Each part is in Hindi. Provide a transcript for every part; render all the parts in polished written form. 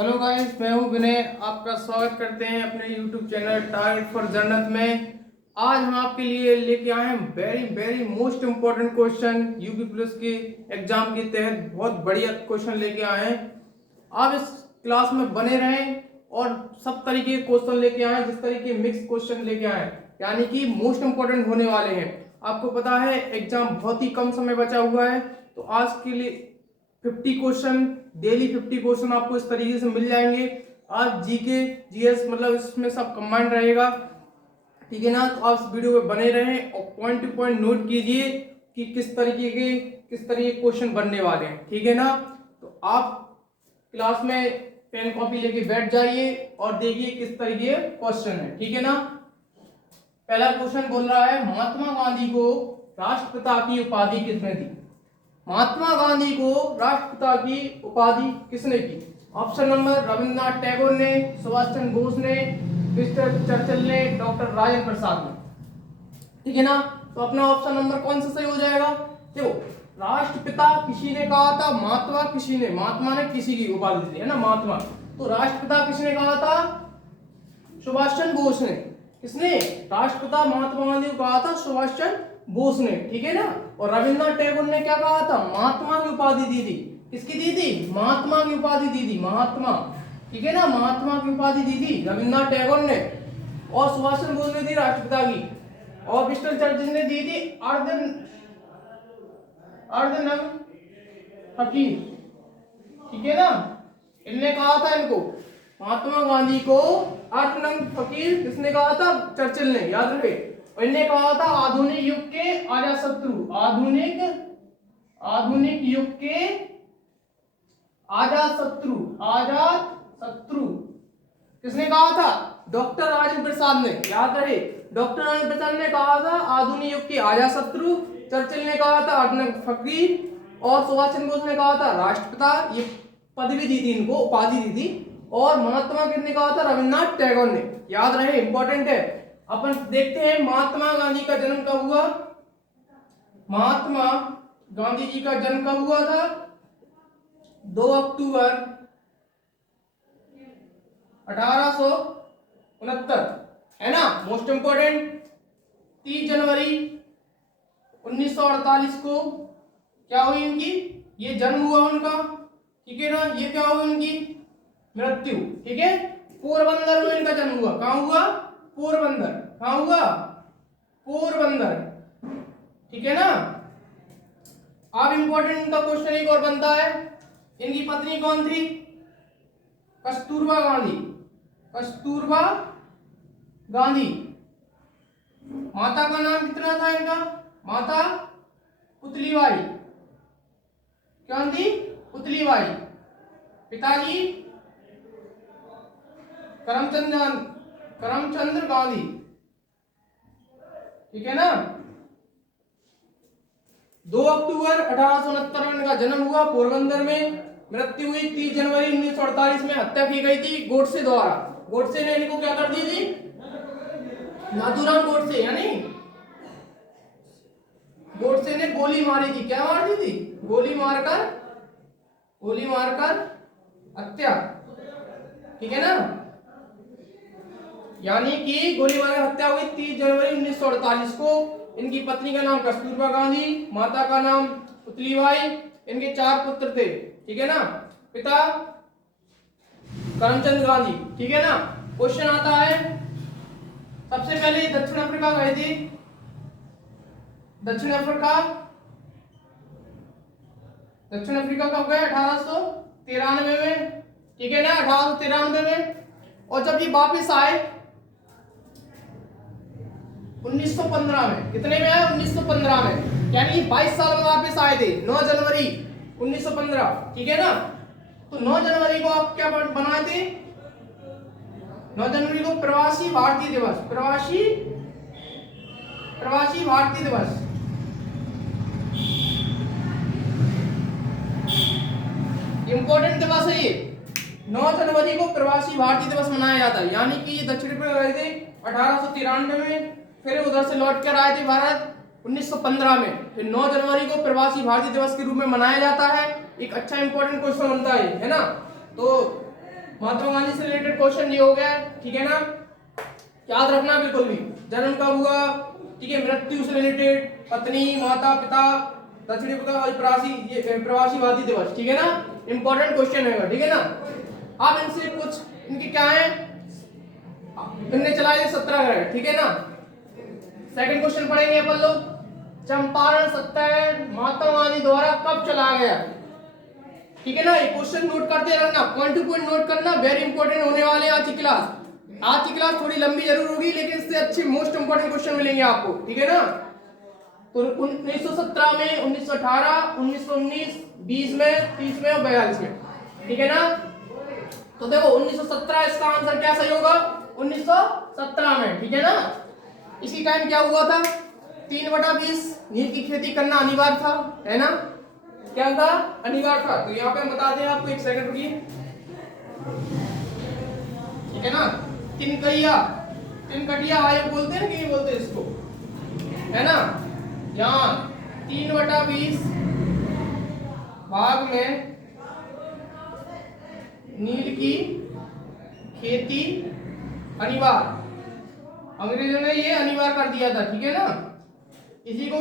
हेलो गाइस, मैं हूं विनय। आपका स्वागत करते हैं अपने यूट्यूब चैनल टारगेट फॉर जन्नत में। आज हम आपके लिए लेके आए हैं very very most important question. UP police के एग्जाम के तहत बहुत बढ़िया क्वेश्चन लेके आए हैं। आप इस क्लास में बने रहें और सब तरीके के क्वेश्चन लेके आए, जिस तरीके मिक्स क्वेश्चन लेके आए, यानी कि मोस्ट इम्पोर्टेंट होने वाले हैं। आपको पता है एग्जाम बहुत ही कम समय बचा हुआ है, तो आज के लिए 50 क्वेश्चन, डेली 50 क्वेश्चन आपको इस तरीके से मिल जाएंगे। आज जीके जीएस मतलब इसमें सब कंबाइंड रहेगा, ठीक है ना। तो आप इस वीडियो में बने रहें और पॉइंट टू पॉइंट नोट कीजिए कि किस तरीके के क्वेश्चन बनने वाले हैं, ठीक है ना। तो आप क्लास में पेन कॉपी लेके बैठ जाइए और देखिए किस तरीके क्वेश्चन है, ठीक है ना। पहला क्वेश्चन बोल रहा है, महात्मा गांधी को राष्ट्रपिता की उपाधि किसने दी? महात्मा गांधी को राष्ट्रपिता की उपाधि किसने की? ऑप्शन नंबर रविन्द्रनाथ टैगोर ने, सुभाष चंद्र बोस ने, विंस्टन चर्चिल ने, डॉक्टर राजेंद्र प्रसाद ने, ठीक है ना। तो अपना ऑप्शन नंबर कौन सा सही हो जाएगा? देखो, राष्ट्रपिता किसी ने कहा था, महात्मा किसी ने, महात्मा ने किसी की उपाधि दी है ना, महात्मा। तो राष्ट्रपिता किसने कहा था? सुभाष चंद्र बोस ने। किसने? राष्ट्रपिता महात्मा गांधी को कहा था सुभाष चंद्र बोस ने, ठीक है ना। और रविन्द्रनाथ टैगोर ने क्या कहा था? महात्मा की उपाधि दी थी। किसकी दी थी? महात्मा की उपाधि दी थी, महात्मा, ठीक है ना। महात्मा की उपाधि दी थी रविन्द्रनाथ टैगोर ने, और सुभाष चंद्र बोस ने दी राष्ट्रपिता की, और विंस्टन चर्चिल ने दी थी अर्धनग फकीर, ठीक है ना। इनने कहा था इनको, महात्मा गांधी को अर्धनग फकीर किसने कहा था? चर्चिल ने, याद रखे। और इनने कहा था आधुनिक युग के अजातशत्रु, आधुनिक युग के अजातशत्रु, अजातशत्रु किसने कहा था? डॉक्टर राजेंद्र प्रसाद ने, याद रहे। डॉक्टर राजेंद्र प्रसाद ने कहा था आधुनिक युग के अजातशत्रु, चर्चिल ने कहा था अर्धनग फकीर, और सुभाष चंद्र बोस ने कहा था राष्ट्रपिता। ये पदवी दी थी इनको, उपाधि दी थी। और महात्मा किसने कहा था? रविन्द्रनाथ टैगोर ने, याद रहे, इंपॉर्टेंट है। अपन देखते हैं महात्मा गांधी का जन्म कब हुआ। महात्मा गांधी जी का जन्म कब हुआ था? 2 अक्टूबर 1869, है ना, मोस्ट इंपोर्टेंट। 30 जनवरी 1948 को क्या हुई इनकी? ये जन्म हुआ उनका, ठीक है ना। ये क्या हुई उनकी? मृत्यु, ठीक है। पोरबंदर में इनका जन्म हुआ। कहां हुआ? पोरबंदर। कहां हुआ? पोरबंदर, ठीक है ना। अब इंपॉर्टेंट इनका क्वेश्चन एक और बनता है, इनकी पत्नी कौन थी? कस्तूरबा गांधी, कस्तूरबा गांधी। माता का नाम कितना था इनका? माता पुतलीबाई, कौन थी? पुतलीबाई। पिताजी करमचंद गांधी, ठीक है ना। 2 अक्टूबर 1869 में इनका जन्म हुआ पोरबंदर में। मृत्यु हुई 30 जनवरी 1948 में, हत्या की गई थी गोडसे द्वारा। गोडसे ने इनको क्या कर दी थी? नाथूराम गोडसे, यानी गोडसे ने गोली मारी थी। क्या मार दी थी? गोली मारकर हत्या, ठीक है ना। यानी कि गोली मारकर हत्या हुई 30 जनवरी 1948 को। इनकी पत्नी का नाम कस्तूरबा गांधी, माता का नाम पुतलीबाई। इनके 4 पुत्र थे, ठीक है ना। पिता करमचंद गांधी, ठीक है ना। क्वेश्चन आता है, सबसे पहले दक्षिण अफ्रीका गए थे। दक्षिण अफ्रीका कब गए? 1893 में, ठीक है ना, 1893 में। और जब ये वापिस आए 1915 में, कितने में आए? 1915 में, यानी 22 साल में वापस आए थे। 9 जनवरी 1915, ठीक है ना। तो 9 जनवरी को आप क्या बनाए थे? 9 जनवरी को प्रवासी भारतीय दिवस, प्रवासी भारतीय दिवस, इंपॉर्टेंट दिवस है ये। 9 जनवरी को प्रवासी भारतीय दिवस मनाया जाता है। यानी कि ये दक्षिण अफ्रीका गए थे 1893 में, फिर उधर से लौट कर आए थे भारत 1915 में। फिर 9 जनवरी को प्रवासी भारतीय दिवस के रूप में मनाया जाता है। एक अच्छा इंपॉर्टेंट क्वेश्चन बनता है ना। तो महात्मा गांधी से रिलेटेड क्वेश्चन ये हो गया, ठीक है ना। याद रखना बिल्कुल भी, जन्म कब हुआ, ठीक है, मृत्यु से रिलेटेड, पत्नी, माता पिता, दक्षिणी पता, प्रवासी, ये प्रवासी भारतीय दिवस, ठीक है ना, इंपॉर्टेंट क्वेश्चन है, ठीक है ना। अब इनसे कुछ इनके क्या है, इनने चलाए 17 ग्रह, ठीक है ना। सेकंड क्वेश्चन पढ़ेंगे अपन लोग, चंपारण सत्याग्रह महात्मा गांधी द्वारा कब चला गया, ठीक है ना। ये क्वेश्चन नोट करते रहना, पॉइंट टू पॉइंट नोट करना, वेरी इंपॉर्टेंट होने वाले आज की क्लास। आज की क्लास थोड़ी लंबी जरूर होगी, लेकिन इससे अच्छे मोस्ट इंपॉर्टेंट क्वेश्चन मिलेंगे आपको, ठीक है ना। तो 1917 में, 1918, 1919, 20 में, 30 में और 42 में, ठीक है ना। तो देखो 1917 इसका आंसर क्या सही होगा, 1917 में, ठीक है ना। इसी टाइम क्या हुआ था, 3/20 नील की खेती करना अनिवार्य था, है ना। क्या था, अनिवार्य था। तो यहाँ पे हम बता दें आपको, एक सेकंड रुकिए, ठीक है ना। तिनकटिया आयोग बोलते हैं ना, कि बोलते हैं इसको, है ना। यहाँ 3/20 भाग में नील की खेती अनिवार्य, अंग्रेजों ने ये अनिवार्य कर दिया था, ठीक है ना। इसी को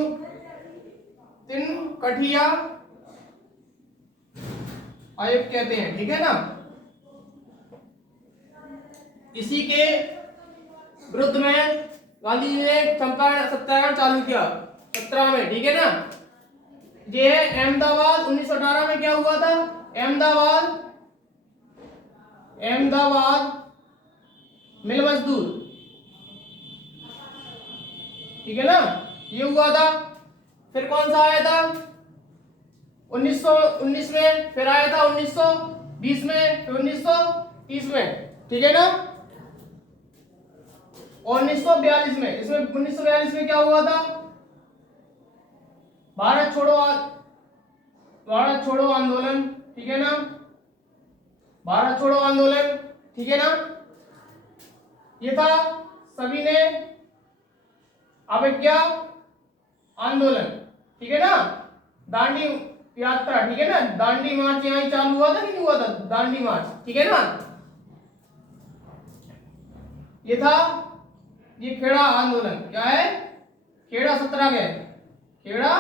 तिनकटिया आयोग कहते हैं, ठीक है ना। इसी के विरुद्ध में गांधी जी ने चंपारण सत्याग्रह चालू किया 17 में, ठीक है ना। ये है अहमदाबाद, 1918 में क्या हुआ था, अहमदाबाद मिल मजदूर, ठीक है ना, ये हुआ था। फिर कौन सा आया था, 1919 में, फिर आया था 1920 में, फिर 1930 में, ठीक है ना, और 1942 में। इसमें 1942 में क्या हुआ था, भारत छोड़ो आंदोलन, ठीक है ना, भारत छोड़ो आंदोलन, ठीक है ना। ये था, सभी ने अवज्ञा आंदोलन, ठीक है ना, दांडी यात्रा, ठीक है ना, दांडी मार्च यहाँ ही चालू हुआ था कि नहीं हुआ था, दांडी मार्च, ठीक है ना। ये था, ये खेड़ा आंदोलन, क्या है, खेड़ा सत्याग्रह, खेड़ा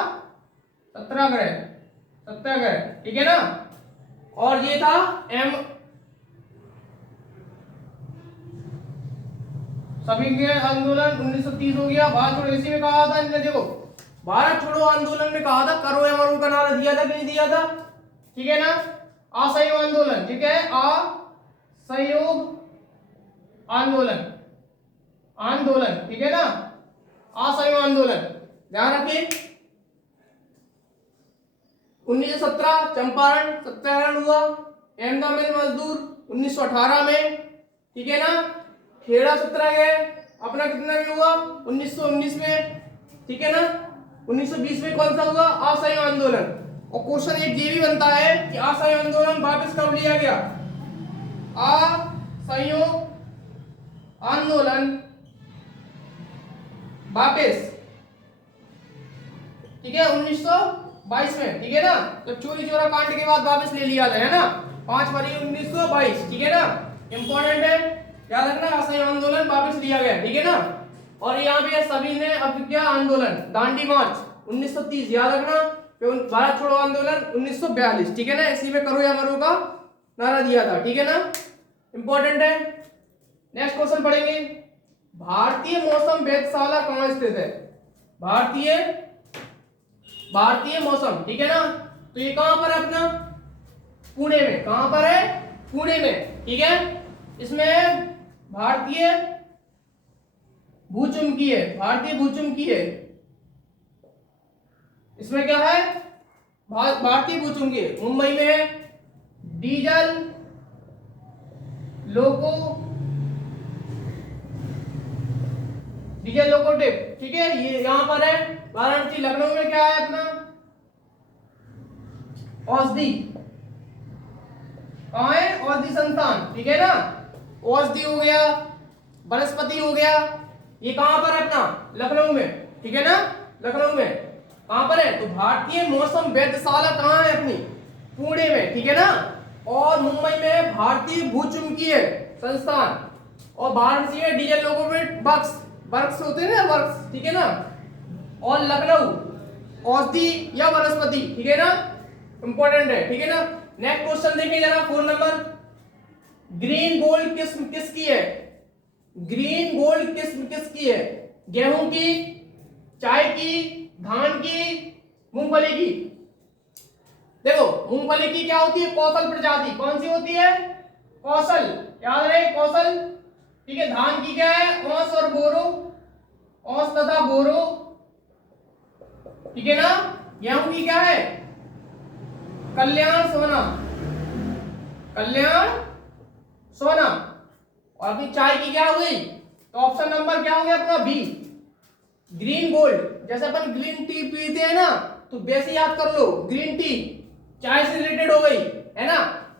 सत्याग्रह, ठीक है ना। और ये था सभी के आंदोलन 1930 हो गया। भारत छोड़ो, इसी में कहा था इनने, देखो भारत छोड़ो आंदोलन में कहा था करो या मरो का नारा दिया था कि नहीं दिया था, ठीक है ना। असहयोग आंदोलन, ठीक है, असहयोग आंदोलन, ठीक है ना, असहयोग आंदोलन, ध्यान रखिए। 1917 चंपारण सत्याग्रह हुआ, अहमदाबाद मिल मजदूर 1918 में, ठीक है ना। खेड़ा सत्याग्रह अपना कितना में हुआ, 1919 में, ठीक है ना। 1920 में कौन सा हुआ, असहयोग आंदोलन। और क्वेश्चन एक ये भी बनता है कि असहयोग आंदोलन वापस कब लिया गया, असहयोग आंदोलन वापस, ठीक है, 1922 में, ठीक है ना। तो चोरी चोरा कांड के बाद वापस ले लिया था, है ना, 5 फरवरी 1922, ठीक है ना, इंपॉर्टेंट है, याद रखना। असहयोग आंदोलन वापस लिया गया, ठीक है ना। और यहाँ पे सभी ने अवज्ञा आंदोलन, दांडी मार्च 1930, याद रखना। फिर भारत छोड़ो आंदोलन 1942, ठीक है ना, इसी में करो या मरो का नारा दिया था, ठीक है ना, इंपॉर्टेंट है। नेक्स्ट क्वेश्चन पढ़ेंगे, भारतीय मौसम वेधशाला कहाँ स्थित है, भारतीय मौसम, ठीक है ना। तो ये कहां पर है अपना, पुणे में, कहां पर है, पुणे में, ठीक है। इसमें भारतीय भूचुंबकीय, इसमें क्या है, भारतीय भूचुंबकीय, मुंबई में है। डीजल लोकोटिव, ठीक है, ये यहां पर है। वाराणसी, लखनऊ में क्या है अपना, औषधि, कहां है, औषधि संस्थान, ठीक है ना। औषधि हो गया, वनस्पति हो गया, ये कहां पर है अपना, लखनऊ में, ठीक है ना, लखनऊ में। कहां पर है, तो भारतीय मौसम वेधशाला कहां है अपनी, पुणे में, ठीक है ना। और मुंबई में भारतीय भूचुंबकीय संस्थान, और वाराणसी में डीएल लोकोमोटिव वर्क्स, वर्क्स होते हैं ना वर्क्स, ठीक है ना, और लखनऊ औषधि या वनस्पति, ठीक है ना, इंपॉर्टेंट है, ठीक है ना। नेक्स्ट क्वेश्चन देखिए जरा 4 नंबर, ग्रीन गोल्ड किस्म किसकी है? ग्रीन गोल्ड किस्म किसकी है? गेहूं की, चाय की, धान की, मूंगफली की? देखो मूंगफली की क्या होती है? कौशल प्रजाति। कौन सी होती है? कौशल, याद रहे कौशल, ठीक है। धान की क्या है? औस और बोरो, औस तथा बोरो, ठीक है ना। गेहूं की क्या है? कल्याण सोना, कल्याण सोना। और अपनी चाय की क्या हो गई? तो ऑप्शन नंबर क्या हो गया अपना? B, green gold. जैसे अपन ग्रीन टी पीते हैं ना, तो वैसे याद कर लो, ग्रीन टी चाय से रिलेटेड हो गई, है ना।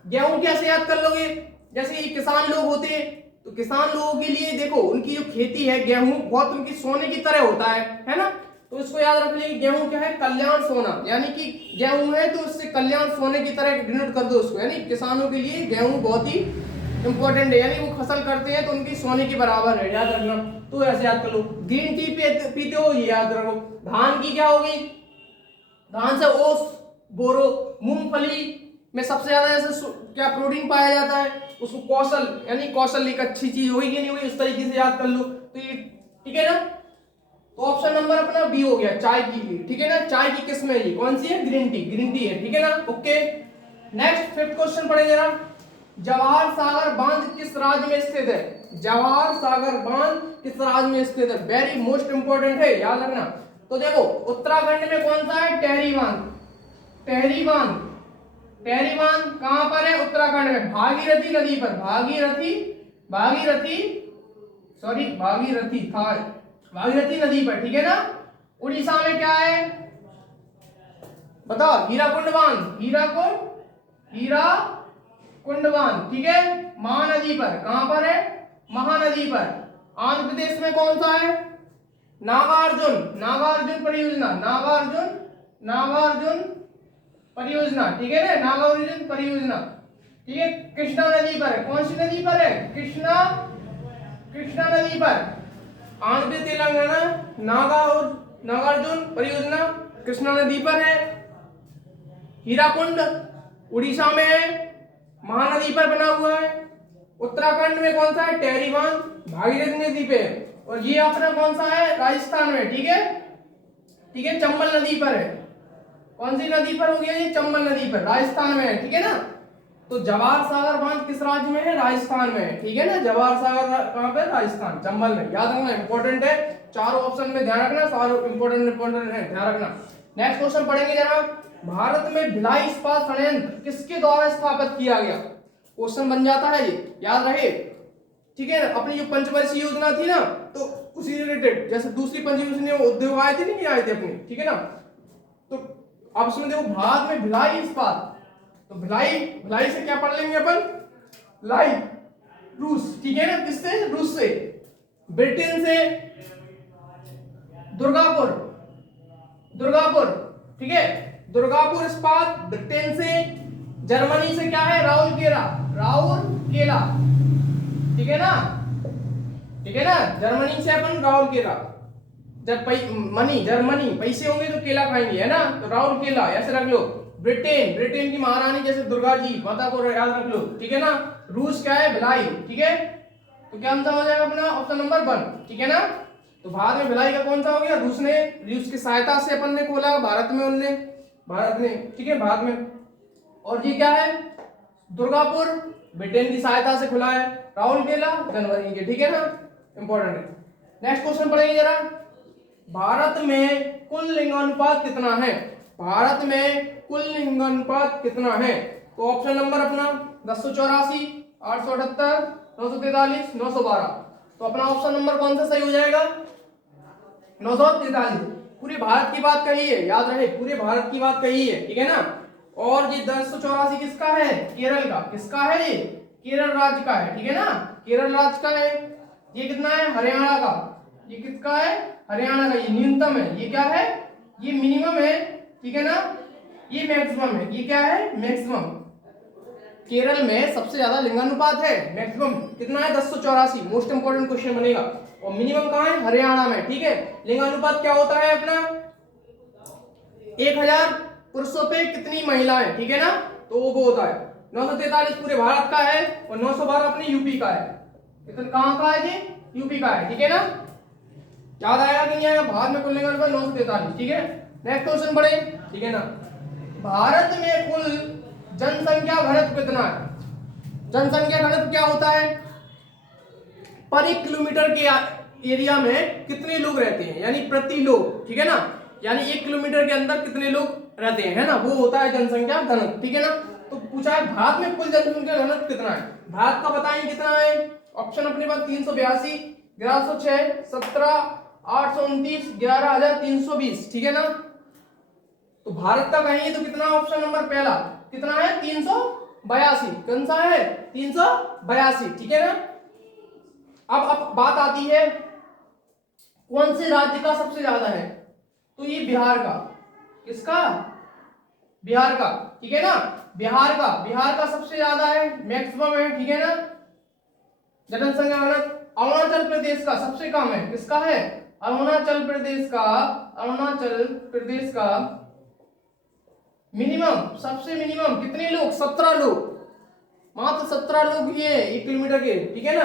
गेहूं कैसे याद कर लोगे? जैसे ये किसान लोग होते हैं, तो किसान लोगों के लिए देखो उनकी जो खेती है गेहूं बहुत उनकी सोने की तरह होता है ना। तो इसको याद रख लेंगे, गेहूं क्या है? कल्याण सोना, यानी कि गेहूं है तो उससे कल्याण सोने की तरह डिनोट कर दो उसको, यानी किसानों के लिए गेहूं बहुत ही इंपॉर्टेंट है, यानी वो फसल करते हैं तो उनकी सोने के बराबर है, याद रखना। तो ऐसे याद कर लो, ग्रीन टी पीते हो ये याद रखो। धान की क्या हो गई? धान से ओस, बोरो। मूंगफली में सबसे ज्यादा जैसे क्या प्रोटीन पाया जाता है, उसको कौशल, यानी कौशल एक अच्छी चीज होगी कि नहीं होगी, इस तरीके से याद कर लो। तो ये ठीक है ना। तो ऑप्शन नंबर अपना बी हो गया, चाय की भी, ठीक है ना। चाय की किस्म है ये, कौन सी है? ग्रीन टी, ग्रीन टी है, ठीक है ना। ओके, नेक्स्ट 5th क्वेश्चन पढ़े जरा। जवाहर सागर बांध किस राज्य में स्थित है? जवाहर सागर बांध किस राज्य में स्थित है? वेरी मोस्ट इंपोर्टेंट है, याद रखना। तो देखो उत्तराखंड में कौन सा है? टेहरी बांध, टेहरी बांध, टेहरी बांध कहां पर है? उत्तराखंड में, भागीरथी नदी पर, भागीरथी, भागीरथी, सॉरी भागीरथी था, भागीरथी नदी पर, ठीक है ना। उड़ीसा में क्या है बताओ? हीराकुंड बांध, हीराकुंड, हीराकुंड बांध, ठीक है, महानदी पर। कहां पर है? महानदी पर। आंध्र प्रदेश में कौन सा है? नागार्जुन, नागार्जुन परियोजना, नागार्जुन, नागार्जुन परियोजना, ठीक है ना, नागार्जुन परियोजना, ठीक है। कृष्णा नदी पर है, कौन सी नदी पर है? कृष्णा, कृष्णा नदी पर। आंध्र प्रदेश, तेलंगाना, नागा और नागार्जुन परियोजना कृष्णा नदी पर है। हीराकुंड उड़ीसा में है, महानदी पर बना हुआ है। उत्तराखंड में कौन सा है? टेहरी बांध, भागीरथी नदी पे। और ये अपना कौन सा है? राजस्थान में, ठीक है, ठीक है, चंबल नदी पर है। कौन सी नदी पर हो गया ये? चंबल नदी पर, राजस्थान में है, ठीक है ना। तो जवाहर सागर बांध किस राज्य में है? राजस्थान में है, ठीक है ना। जवाहर सागर कहां पे? राजस्थान, चंबल में, याद रखना, इंपॉर्टेंट है। चारों ऑप्शन में ध्यान रखना, सारे इंपॉर्टेंट इंपॉर्टेंट है, ध्यान रखना। नेक्स्ट क्वेश्चन पढ़ेंगे जरा। भारत में भिलाई इस्पात संयंत्र किसके द्वारा स्थापित किया गया? क्वेश्चन बन जाता है ये, याद रहे, ठीक है। अपनी जो पंचवर्षीय योजना थी ना, तो उसी रिलेटेड, जैसे दूसरी पंचवर्षीय उद्योग आए थे नहीं आए थे अपनी, ठीक है ना। तो अब इसमें देखो भारत में भिलाई इस्पात, तो भिलाई, भिलाई से क्या पढ़ लेंगे अपन? लाई, रूस, ठीक है ना। किससे? रूस से। ब्रिटेन से दुर्गापुर, दुर्गापुर, ठीक है, दुर्गापुर इस्पात ब्रिटेन से। जर्मनी से क्या है? राउरकेला, राउरकेला, ठीक है ना, ठीक है ना। जर्मनी से अपन राउरकेला, जब मनी जर्मनी पैसे होंगे तो केला खाएंगे, है ना, तो राउरकेला ऐसे रख लो। ब्रिटेन, ब्रिटेन की महारानी जैसे दुर्गा जी, माता को याद रख लो, ठीक है ना। रूस क्या है? भिलाई, ठीक है। तो क्या आंसर हो जाएगा अपना? ऑप्शन नंबर 1, ठीक है ना। तो भारत में भिलाई का कौन सा हो गया? रूस ने, रूस की सहायता से अपन ने खोला, भारत में उनने, भारत ने, ठीक है, भारत में। और ये क्या है? दुर्गापुर ब्रिटेन की सहायता से खुला है, राउरकेला जनवरी के, ठीक है ना, इंपॉर्टेंट है। नेक्स्ट क्वेश्चन पढ़ेंगे जरा। भारत में कुल लिंगानुपात कितना है? भारत में कुल लिंगानुपात कितना है? तो ऑप्शन नंबर अपना 1084, 878, 943, 912। तो अपना ऑप्शन नंबर कौन सा सही हो जाएगा? 943। पूरे भारत की बात कही है, याद रहे, पूरे भारत की बात कही है, ठीक है ना। और ये 1084 किसका है? केरल का। किसका है ये? केरल राज्य का है, ठीक है ना, केरल राज्य का है। ये कितना है? हरियाणा का। ये किसका है? हरियाणा का। ये न्यूनतम है, ये क्या है? ये मिनिमम है, ठीक है ना, ये मैक्सिमम है। ये क्या है? मैक्सिमम, केरल में सबसे ज्यादा लिंगानुपात है, मैक्सिमम कितना है 1084, मोस्ट इंपोर्टेंट क्वेश्चन बनेगा। और मिनिमम कहाँ है, हरियाणा में, ठीक है। लिंगानुपात क्या होता है अपना, 1000 पुरुषों पे कितनी महिलाएं, ठीक है ना, तो वो होता है 943 पूरे भारत का है और 912 अपने यूपी का है। कितना कहाँ का है जी, यूपी का है, ठीक है ना। याद आएगा कि नहीं आएगा, भारत में कुल लिंगानुपात 943, ठीक है। नेक्स्ट क्वेश्चन पढ़े, ठीक है ना। भारत में कुल जनसंख्या घनत्व कितना है, जनसंख्या घनत्व क्या होता है, पर 1 किलोमीटर के एरिया में कितने लोग रहते हैं, यानी प्रति लोग, ठीक है ना, यानी 1 किलोमीटर के अंदर कितने लोग रहते हैं, है ना, वो होता है जनसंख्या घनत्व, ठीक है ना। तो पूछा है भारत में कुल जनसंख्या घनत्व कितना है, भारत का बताएं कितना है। ऑप्शन अपने पास 382, 1106, 17, 829, 11320, ठीक है ना। तो भारत का कहेंगे तो कितना, ऑप्शन नंबर पहला कितना है 382, कौन सा है 382, ठीक है ना। अब बात आती है कौन से राज्य का सबसे ज्यादा है, तो ये बिहार का, किसका, बिहार का, ठीक है ना, बिहार का सबसे ज्यादा है, मैक्सिमम है, ठीक है ना जनसंख्या घनत्व। अरुणाचल प्रदेश का सबसे कम है, किसका है, अरुणाचल प्रदेश का मिनिमम, सबसे मिनिमम कितने लोग, 17 लोग, मात्र 17 लोग ये 1 किलोमीटर के, ठीक है ना।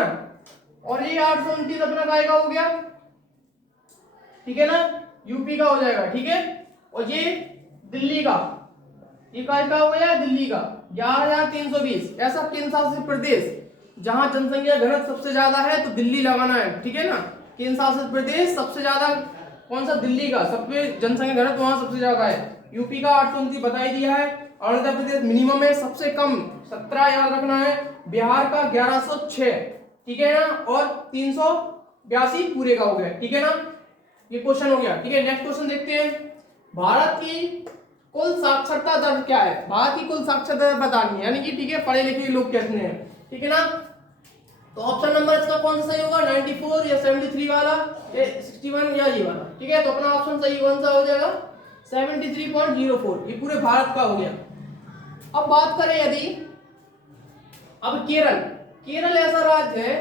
और ये 829 अपना काय का हो गया, ठीक है ना, यूपी का हो जाएगा, ठीक है। और ये दिल्ली का, ये काय का हो गया, दिल्ली का 11320। ऐसा केंद्र शासित प्रदेश जहां जनसंख्या घनत्व सबसे ज्यादा है तो दिल्ली लगाना है, ठीक है ना। केंद्र शासित प्रदेश सबसे ज्यादा कौन सा, दिल्ली का, सबसे जनसंख्या घनत्व वहां सबसे ज्यादा है। यूपी का 829 बता ही दिया है। अरुणाचल प्रदेश मिनिमम है, सबसे कम 17 याद रखना है। बिहार का 1106, ठीक है ना, और 382 पूरे का हो गया, ठीक है ना। ये क्वेश्चन हो गया, ठीक है। नेक्स्ट क्वेश्चन देखते हैं, भारत की कुल साक्षरता दर क्या है, भारत की कुल साक्षरता दर बतानी है, यानी कि ठीक है पढ़े लिखे लोग कितने हैं, ठीक है ना। तो ऑप्शन नंबर इसका कौन सा सही होगा, 94 या 73 वाला या 61 या ये वाला, ठीक है। तो अपना ऑप्शन सही कौन सा हो जाएगा, 73.04, ये पूरे भारत का हो गया। अब बात करें यदि, अब केरल ऐसा राज्य है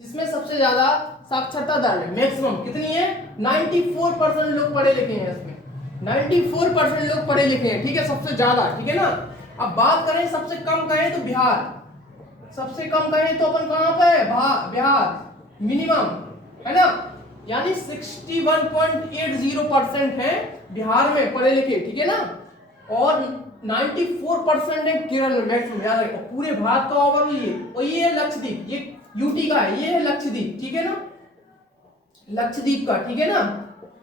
जिसमें सबसे ज्यादा साक्षरता दर है, मैक्सिमम कितनी है, 94% लोग पढ़े लिखे हैं, इसमें 94% लोग पढ़े लिखे हैं, ठीक है, सबसे ज्यादा, ठीक है ना। अब बात करें सबसे कम कहें तो बिहार, सबसे कम कहें तो अपन कहां पे है, बिहार मिनिमम, है ना, यानी 61.80% है बिहार में पढ़े लिखे, ठीक है ना। और 94% है केरल में मैक्सिमम, याद रखो पूरे भारत का ओवरऑल ये। और ये है लक्षद्वीप, ये यूटी का है, ये है लक्षद्वीप, ठीक है ना, लक्षद्वीप का, ठीक है ना,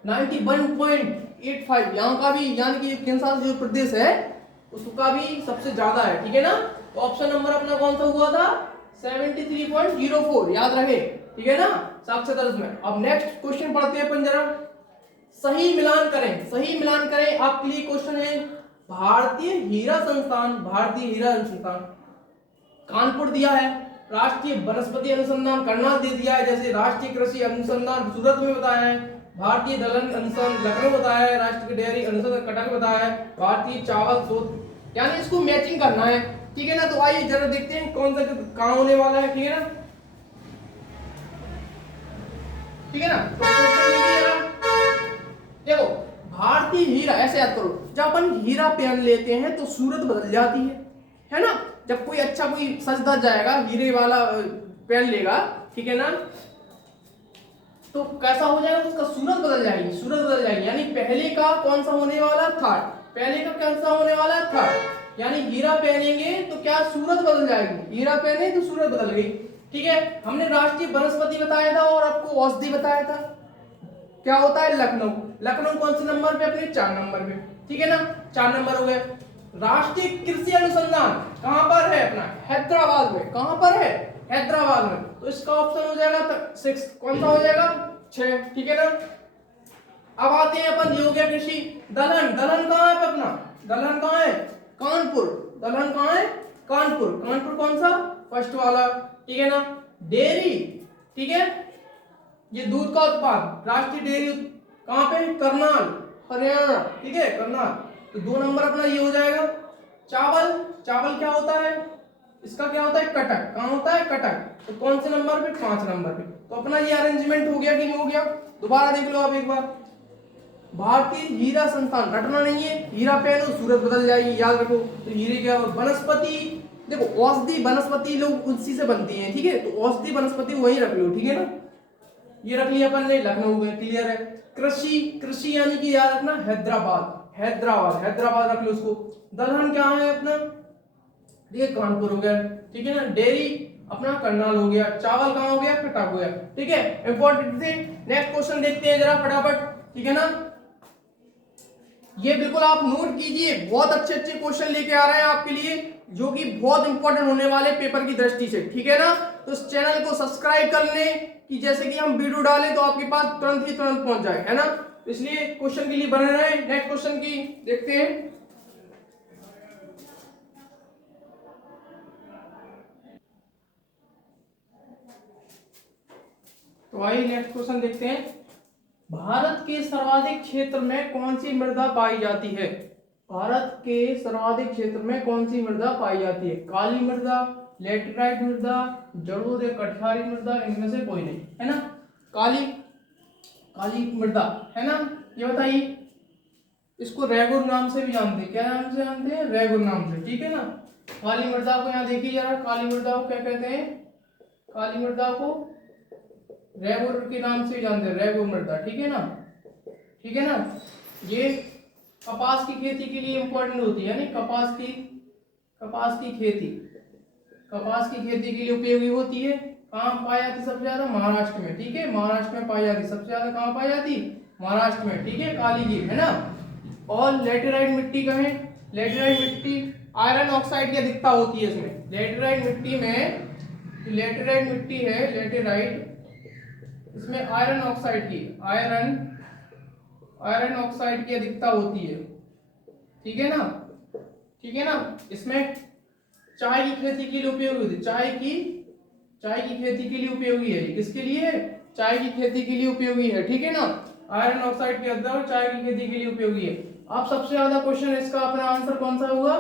91.85 यहाँ का भी, यानी कि केंद्र शासित जो प्रदेश है उसका भी सबसे ज्यादा है, ठीक है ना। तो ऑप्शन नंबर अपना कौन सा हुआ था, 73.04, याद रहे, ठीक है ना, साक्षरता दर में। अब नेक्स्ट क्वेश्चन पढ़ते हैं अपन जरा, सही मिलान करें आपके लिए क्वेश्चन है। भारतीय हीरा संस्थान कानपुर दिया है, राष्ट्रीय वनस्पति अनुसंधान करनाल दे दिया है, जैसे राष्ट्रीय कृषि अनुसंधान सूरत में बताया है, भारतीय दलहन अनुसंधान लखनऊ बताया है, राष्ट्रीय डेयरी अनुसंधान कटक बताया है, भारतीय चावल शोध, यानी इसको मैचिंग करना है, ठीक है ना। तो आइए जरा देखते हैं कौन सा कहां होने वाला है, ठीक है ना, ठीक है ना। तो देखो भारतीय हीरा, ऐसे याद करो, जब अपन हीरा पेन लेते हैं तो सूरत बदल जाती है ना। जब कोई अच्छा कोई सजदा जाएगा हीरे वाला पेन लेगा, ठीक है ना, तो कैसा हो जाएगा, उसका सूरत बदल जाएगी, यानी पहले का कौन सा होने वाला, थर्ड, पहले का कौन सा होने वाला, थर्ड, यानी हीरा पहनेंगे तो क्या सूरत बदल जाएगी, हीरा पहने तो सूरत बदल गई, ठीक है। हमने राष्ट्रीय वनस्पति बताया था और आपको औषधि बताया था, क्या होता है, लखनऊ कौन से नंबर पे, अपने 4 नंबर पे, ठीक है ना, 4 नंबर हो गए। राष्ट्रीय कृषि अनुसंधान कहां पर है अपना, हैदराबाद में, कहां पर है, हैदराबाद में, तो इसका ऑप्शन हो जाएगा 6, कौन सा हो जाएगा 6, ठीक है ना। अब आते हैं अपन, ये हो गया कृषि। दलहन कहां है अपना, दलहन कहां है, कानपुर, दलहन कहां है, कानपुर कौन सा, फर्स्ट वाला, ठीक है ना। डेयरी, ठीक है, ये दूध का उत्पाद, राष्ट्रीय डेयरी कहां पे, करनाल, हरियाणा, ठीक है, करनाल, तो 2 नंबर अपना ये हो जाएगा। चावल क्या होता है, इसका क्या होता है कटक, कहाँ होता है कटक, तो कौन से नंबर पे 5 नंबर पे। तो अपना ये अरेंजमेंट हो गया कि नहीं हो गया, दोबारा देख लो आप एक बार। भारतीय हीरा संस्थान, रटना नहीं है, हीरा पहनो सूरत बदल जाएगी, याद रखो। तो हीरे क्या, वनस्पति, देखो औषधि वनस्पति लोग उसी से बनती हैं, ठीक है, तो औषधि वनस्पति वही रख लो, ठीक है ना। ये रख लिया अपन ने, लखनऊ में, क्लियर है। कृषि, कृषि यानी कि याद रखना हैदराबाद, हैदराबाद, हैदराबाद रख लो उसको। दलहन क्या है अपना, ठीक है, कानपुर हो गया, ठीक है ना। डेयरी अपना करनाल हो गया। चावल कहाँ हो गया, कटक हो गया, ठीक है, इंपॉर्टेंट थे। नेक्स्ट क्वेश्चन देखते हैं जरा फटाफट, ठीक है ना। ये बिल्कुल आप नोट कीजिए, बहुत अच्छे अच्छे क्वेश्चन लेके आ रहे हैं आपके लिए, जो कि बहुत इंपॉर्टेंट होने वाले पेपर की दृष्टि से, ठीक है ना। तो इस चैनल को सब्सक्राइब कर लें कि जैसे कि हम वीडियो डालें तो आपके पास तुरंत ही तुरंत पहुंच जाए, है ना। तो इसलिए क्वेश्चन के लिए बने रहे। नेक्स्ट क्वेश्चन की देखते हैं। तो आइए नेक्स्ट क्वेश्चन देखते हैं। भारत के सर्वाधिक क्षेत्र में कौन सी मृदा पाई जाती है। भारत के सर्वाधिक क्षेत्र में कौन सी मृदा पाई जाती है। काली मृदा, लेटेराइट मृदा, जलोढ़ या कठियारी मृदा, इनमें से कोई नहीं, है ना। काली, काली मृदा, है ना। ये बताइए, इसको रेगुर नाम से भी जानते हैं, क्या नाम से जानते हैं, रेगुर नाम से, ठीक है ना। काली मृदा को यहाँ देखिए जरा, काली मृदा को क्या कहते हैं, काली मृदा को रेगुर के नाम से जानते हैं, रेगुर मृदा, ठीक है ना, ठीक है ना। ये कपास की खेती के लिए इंपॉर्टेंट होती है, नहीं, कपास की खेती, कपास की खेती के लिए उपयोगी होती है। कहाँ पाई जाती सबसे ज्यादा, महाराष्ट्र में, ठीक है, महाराष्ट्र में पाई जाती सबसे ज्यादा, कहाँ पाई जाती, महाराष्ट्र में, ठीक है, काली की, है ना। और लेटेराइट मिट्टी का है, लेटेराइट मिट्टी आयरन ऑक्साइड की अधिकता होती है इसमें, लेटेराइट मिट्टी में, लेटेराइट मिट्टी है, लेटेराइट, इसमें आयरन ऑक्साइड की, आयरन ऑक्साइड की अधिकता होती है, ठीक है ना, ठीक है ना। इसमें चाय की खेती के लिए उपयोगी होती है, चाय की खेती के लिए उपयोगी है। किसके लिए, चाय की खेती के लिए उपयोगी है, ठीक है ना। आयरन ऑक्साइड के अंदर चाय की खेती के लिए उपयोगी है। अब सबसे ज्यादा क्वेश्चन इसका अपना आंसर कौन सा होगा,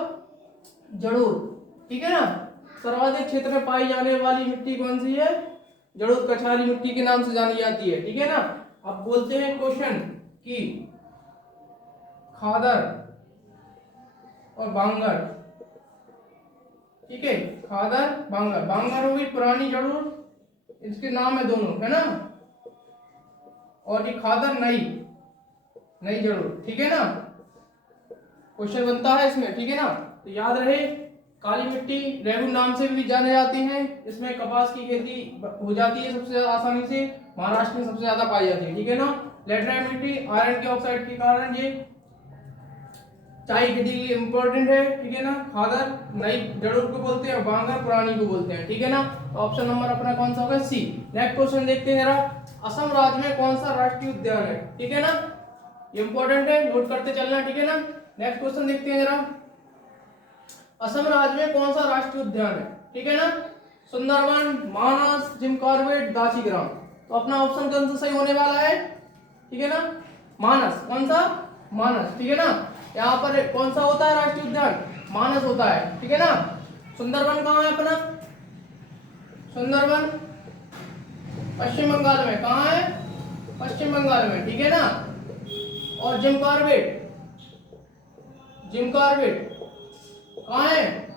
जलोढ़, ठीक है ना। सर्वाधिक क्षेत्र में पाई जाने वाली मिट्टी कौन सी है, जलोढ़ कछारी मिट्टी के नाम से जानी जाती है, ठीक है ना। अब बोलते हैं क्वेश्चन कि खादर और बांगर, ठीक है, खादर बांगर, बांगर होगी पुरानी जलोढ़, इसके नाम है दोनों, है ना। और ये खादर नई, नई जलोढ़, ठीक है ना। क्वेश्चन बनता है इसमें, ठीक है ना। तो याद रहे, काली मिट्टी रेगुर नाम से भी जाने जाते हैं, इसमें कपास की खेती हो जाती है सबसे आसानी से, महाराष्ट्र में सबसे ज्यादा पाई जाती है, ठीक है ना। लेटेराइट मिट्टी आयरन के ऑक्साइड के कारण ये चाय खेती के लिए इंपॉर्टेंट है, ठीक है ना। खादर नई जलोढ़ को बोलते हैं, बांगर पुरानी को बोलते हैं, ठीक है ना। तो ऑप्शन नंबर अपना कौन सा होगा, सी। नेक्स्ट क्वेश्चन देखते हैं जरा। असम राज्य में कौन सा राष्ट्रीय उद्यान है, ठीक है ना, ये इंपॉर्टेंट है, नोट करते चलना, ठीक है ना। नेक्स्ट क्वेश्चन देखते हैं जरा। असम राज्य में कौन सा राष्ट्रीय उद्यान है, ठीक है ना। सुंदरवन, मानस, जिम कॉर्बेट, दासीग्राम। तो अपना ऑप्शन कौन सा सही होने वाला है, ठीक है ना, मानस, कौन सा, मानस, ठीक है ना। यहाँ पर कौन सा होता है राष्ट्रीय उद्यान, मानस होता है, ठीक है ना। सुंदरवन कहाँ है अपना, सुंदरवन पश्चिम बंगाल में, कहाँ है, पश्चिम बंगाल में, ठीक है ना। और जिम कॉर्बेट, जिम कॉर्बेट कहाँ है,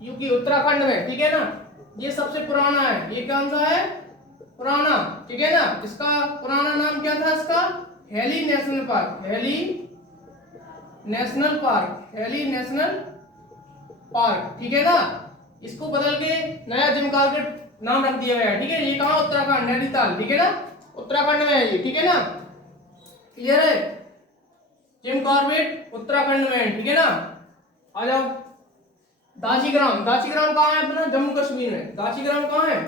यूपी उत्तराखंड में, ठीक है ना। ये सबसे पुराना है, ये कौन सा है, पुराना, ठीक है ना। इसका पुराना नाम क्या था, इसका heli national park, heli national park, heli national park, ठीक है ना। इसको बदल के नया जिम कॉर्बेट नाम रख दिया गया है, ठीक है। ये कहाँ, उत्तराखंड, नैनीताल, ठीक है ना, उत्तराखंड में है ये, ठीक है ना, क्लियर है। जिम कॉर्बेट उत्तराखंड में है, ठीक है ना। आ जाओ, दाचीग्राम, दाचीग्राम कहाँ है अपना, जम्मू कश्मीर में, दाचीग्राम कहाँ है,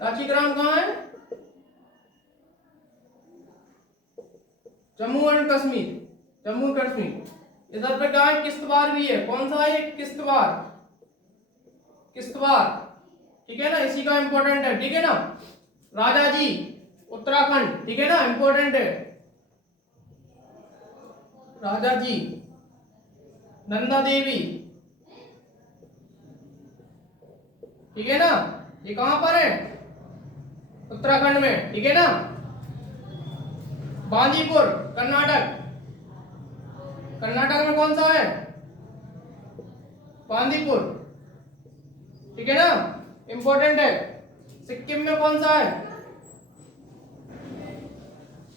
दाचीग्राम कहाँ है, जम्मू एंड कश्मीर, जम्मू कश्मीर। इधर पे क्या है, किश्तवाड़ भी है, कौन सा है, किश्तवाड़, किश्तवाड़, ठीक है ना, इसी का इंपॉर्टेंट है, ठीक है ना। राजा जी उत्तराखंड, ठीक है ना, इंपॉर्टेंट है, राजा जी, नंदा देवी, ठीक है ना। ये कहां पर है? उत्तराखंड में, ठीक है ना। बांदीपुर कर्नाटक, कर्नाटक में कौन सा है? बांदीपुर, ठीक है ना, इंपॉर्टेंट है। सिक्किम में कौन सा है?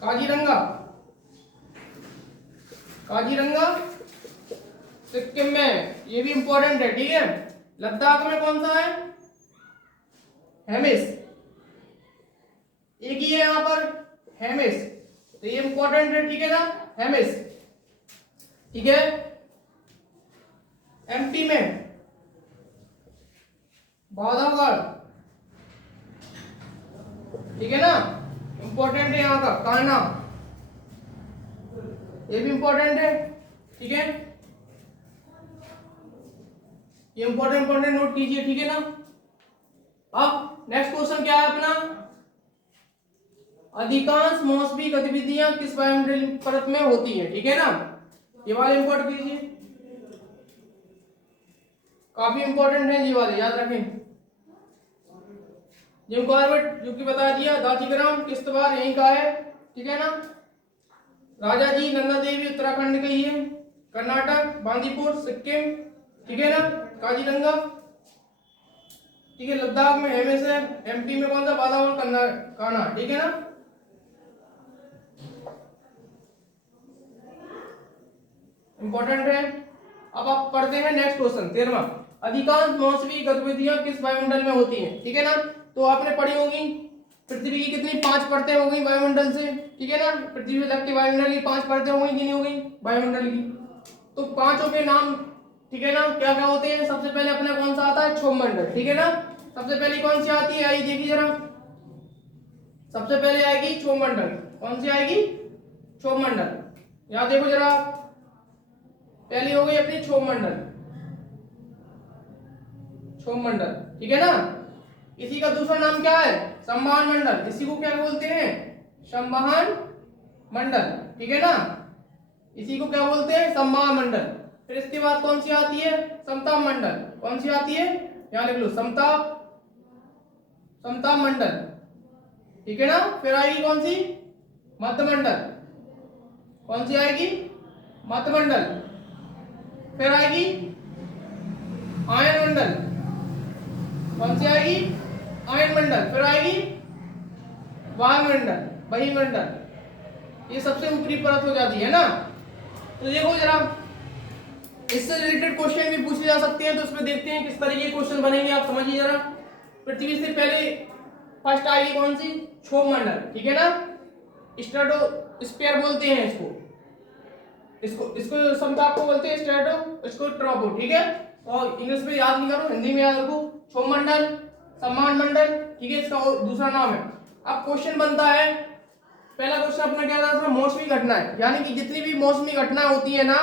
काजीरंगा, काजीरंगा सिक्किम में, ये भी इंपॉर्टेंट है, ठीक है। लद्दाख में कौन सा है? हेमिस, एक ही है यहां पर, हेमिस, तो ये इंपॉर्टेंट है, ठीक है ना, हेमिस, ठीक है। एमपी में बांधवगढ़, ठीक है ना, इंपॉर्टेंट है यहां का। कान्हा, ये भी इंपॉर्टेंट है, ठीक है। ये इंपॉर्टेंट नोट कीजिए, ठीक है ना। अब नेक्स्ट क्वेश्चन क्या है अपना? अधिकांश मौसमी गतिविधियां किस वायुमंडलीय परत में होती है, ठीक है ना। ये वाले इंपॉर्टेंट कीजिए, काफी इंपॉर्टेंट है ये वाले, याद रखें। जिम कॉर्बेट जो कि बता दिया, दाजीग्राम किश्तवाड़ यहीं का है, ठीक है ना। राजा जी नंदा देवी उत्तराखंड की है। कर्नाटक बांदीपुर सिक्किम, ठीक है ना। काजीरंगा, ठीक है। लद्दाख में हेमिस है। एमपी में कौन सा? बांधवगढ़ कान्हा, ठीक है ना। इंपॉर्टेंट है। अब आप पढ़ते हैं नेक्स्ट क्वेश्चन 13वां। अधिकांश मौसमी गतिविधियां किस वायुमंडल में होती हैं, ठीक है ना। तो आपने पढ़ी होगी पृथ्वी की कितनी 5 परतें हो गई वायुमंडल से, ठीक है ना। पृथ्वी पे लगती वायुमंडल की 5 परतें हो गई कि नहीं हो गई वायुमंडल की। तो पांचों के नाम, ठीक है ना, क्या क्या होते हैं? सबसे पहले अपना कौन सा आता है? क्षोभमंडल, ठीक है ना। सबसे पहले कौन सी आती है? आई देखिए जरा, सबसे पहले आएगी क्षोभमंडल। कौन सी आएगी? क्षोभमंडल। यहां देखो जरा, पहली हो गई अपनी क्षोभमंडल, क्षोभमंडल, ठीक है ना। इसी का दूसरा नाम क्या है? संवहन मंडल। इसी को क्या बोलते हैं? संवहन मंडल, ठीक है ना। इसी को क्या बोलते हैं? संवहन मंडल। फिर इसके बाद कौन सी आती है? समताप मंडल। कौन सी आती है? यहां लिख लो, समताप, समताप मंडल, ठीक है ना। फिर आएगी कौन सी? मध्य मंडल। कौन सी आएगी? मध्य मंडल। फिर आएगी आयन मंडल। कौन सी आएगी? आयन मंडल। फिर आएगी वायुमंडल, बहिमंडल। ये सबसे ऊपरी परत हो जाती है ना। तो देखो जरा, इससे रिलेटेड क्वेश्चन भी पूछे जा सकते हैं, तो इसमें देखते हैं किस तरीके के क्वेश्चन बनेंगे, आप समझिए जरा। पृथ्वी से पहले फर्स्ट आएगी कौन सी? क्षोभमंडल, ठीक है ना। स्ट्रेटोस्फीयर बोलते हैं इसको, इसको समताप को बोलते हैं स्ट्रेटो, इसको ट्रोपो, ठीक है। और इंग्लिश में याद नहीं करो, हिंदी में याद रखो, क्षोभमंडल, सम्मान मंडल, ठीक है, इसका दूसरा नाम है। अब क्वेश्चन बनता है, पहला क्वेश्चन अपना क्या था? मौसमी घटनाएं, यानी कि जितनी भी मौसमी घटनाएं होती है ना,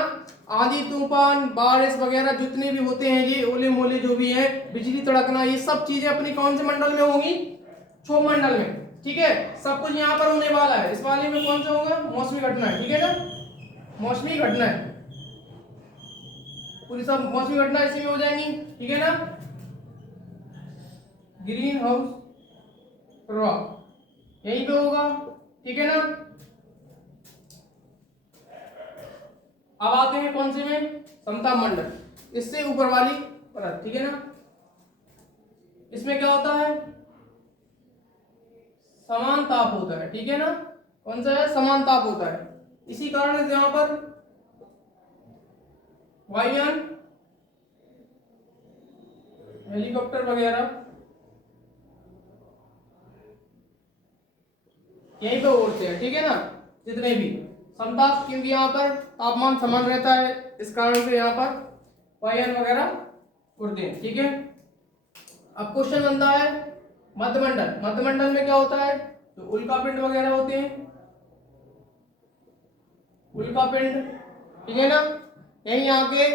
आंधी तूफान बारिश वगैरह जितने भी होते हैं, ये ओले मोले जो भी है, बिजली तड़कना, ये सब चीजें अपनी कौन से मंडल में होंगी? क्षोभमंडल में, ठीक है। सब कुछ यहाँ पर होने वाला है। इस वाले में कौन सा होगा? मौसमी घटनाएं, ठीक है ना। मौसमी घटनाएं, पूरी सब मौसमी घटना इसी में हो जाएंगी, ठीक है ना। ग्रीन हाउस प्रभाव यहीं पे होगा, ठीक है ना। अब आते हैं कौन से में? समताप मंडल, इससे ऊपर वाली परत, ठीक है ना। इसमें क्या होता है? समान ताप होता है, ठीक है ना। कौन सा है? समान ताप होता है। इसी कारण से यहां पर वायुयान, हेलीकॉप्टर वगैरह यहीं पे उड़ते हैं, ठीक है ना। जितने भी समताप, क्योंकि यहाँ पर तापमान समान रहता है, इस कारण से यहाँ पर वायुयान वगैरह उड़ते हैं, ठीक है। अब क्वेश्चन बनता है मध्यमंडल। मध्यमंडल में क्या होता है? तो उल्कापिंड वगैरह होते हैं, उल्कापिंड, ठीक है ना। यहीं आके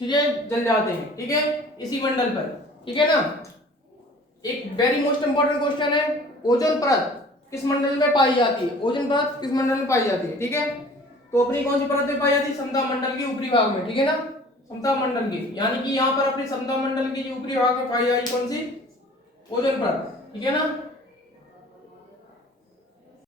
चीजें जल जाते हैं, ठीक है, इसी मंडल पर, ठीक है ना। एक वेरी मोस्ट इंपॉर्टेंट क्वेश्चन है, ओजोन परत किस मंडल में पाई जाती है? ओजोन परत किस मंडल में पाई जाती है, ठीक है। तो अपनी कौन सी परत में पाई जाती है? समताप मंडल के ऊपरी भाग में, ठीक है ना। समता मंडल की, यानी कि यहाँ पर अपनी समता मंडल की जो ऊपरी भाग में पाई जाएगी कौन सी, ओजोन परत, ठीक है ना।